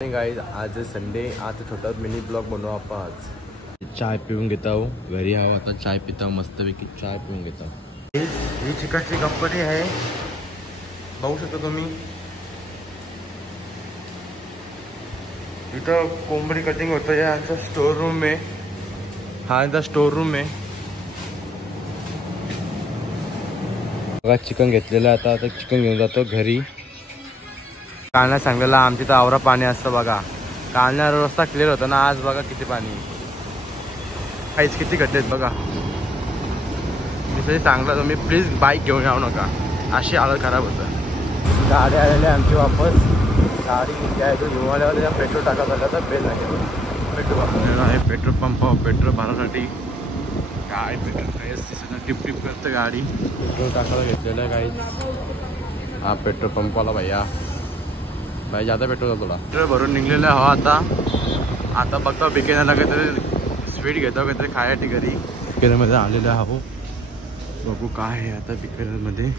Guys आज Sunday, आज छोटा मिनी ब्लॉग बनवू आपण. आज चाय पिऊन घेता हो, घरी आहो आता. चाय पिता मस्तपैकी चाय पिऊन घेता. ही चिकनची कंपनी आहे, बघू शकता तुम्ही. इथं कोंबडी कटिंग होतं. यांचा स्टोर रूम आहे, हा यांचा स्टोर रूम आहे. बघा चिकन घेतलेलं आता चिकन घेऊन जातो घरी. कालना सांगलेलं आमची तर आवरा पाणी असतं बघा. कालना रस्ता क्लिअर होता ना, आज बघा किती पाणी, काहीच किती गड्डे आहेत बघा. मी सांगला तुम्ही प्लीज बाईक घेऊन येऊ नका, अशी हालत खराब होतं. गाडी आलेली आमची वापस. गाडी घ्यायचं हिमालयावर पेट्रोल टाकायला झालं तर बेल नाही. पेट्रोल वापरलेलं आहे, पेट्रोल पंप पेट्रोल भरण्यासाठी. काय पेट्रोल टिप टिप करतं गाडी. पेट्रोल टाकायला घेतलेलं आहे काही. हा पेट्रोल पंपवाला भैया भाई ज्यादा पेट्रोल तुला. पेट्रोल भरून निघलेलं आहे. हो आता बघतो बिकेनरला काहीतरी स्वीट घेतो, काहीतरी खायसाठी घरी. बिकेनरमध्ये आलेलं आहो, बघू काय आहे आता बिकेनरमध्ये.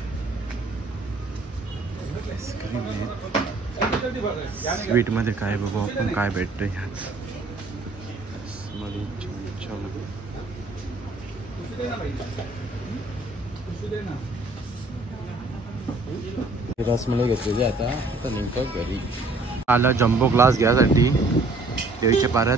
स्वीटमध्ये काय बघू आपण काय भेटतं ह्याच. रसमलाई घेतलेली आता निघतो घरी. आला जम्बो ग्लास घ्यायसाठी देवीच्या पारात.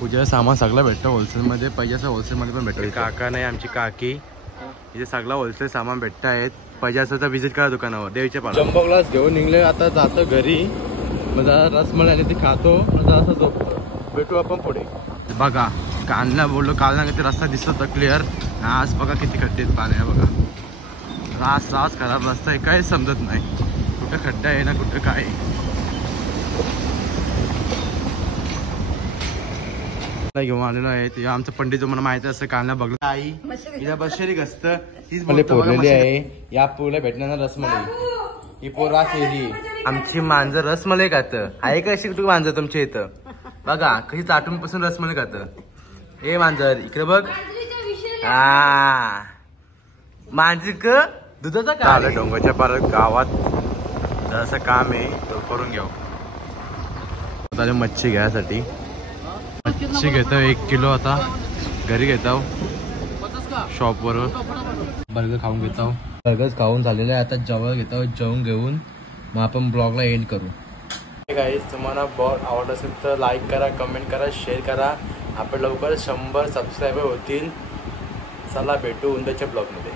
पूजेचं सामान सगळं भेटतं होलसेलमध्ये, पैशाचं होलसेलमध्ये पण भेटतं. काका नाही आमची काकी, इथे सगळं होलसेल सामान भेटत आहेत. पैशाचं तर व्हिजिट करा दुकानावर देवीच्या पारात. जम्बो ग्लास घेऊन निघले, आता जातो घरी. मग जरा रसमलाई आली ती खातो, असं झोपतो. भेटू आपण पुढे. बघा कालना बोललो, कालना किती रस्ता दिसत होता क्लिअर. आज बघा किती खड्डे आहेत पाण्या बघा. रास खराब रस्ता आहे, काही समजत नाही. कुठं खड्डा आहे ना कुठं काय. घेऊन आलेलो आहे. आमचं पंडित जो मला माहिती असतं कालना बघलं. आई तिला बसरी असत तीच पोरलेली आहे. या पोरला भेटणार रसमलाई. ही पोर केली आमची मांजर रसमलाई खात आहे. कशी कुठे मांजर तुमच्या इथं बघा कशी चाटून पासून रसमलाई खात. ए मांजर इकडे बघ. हा मांजिक दुधाचा काय. डोंगरच्या पारात गावात जरासं काम आहे, तो करून घेऊ. मच्छी घ्यायसाठी मच्छी घेतो 1 किलो. आता घरी घेतो शॉपवर. बर्गर खाऊन घेतो. बर्गर खाऊन झालेलं आहे, आता जेवण घेतो. जेवण घेऊन मग आपण ब्लॉगला एंड करू. गाईस तुम्हाला ब्लॉग आवडला असेल तर लाईक करा, कमेंट करा, शेअर करा. आपण लवकर 100 सबस्क्रायबर होतील. चला भेटू उद्याच्या ब्लॉगमध्ये.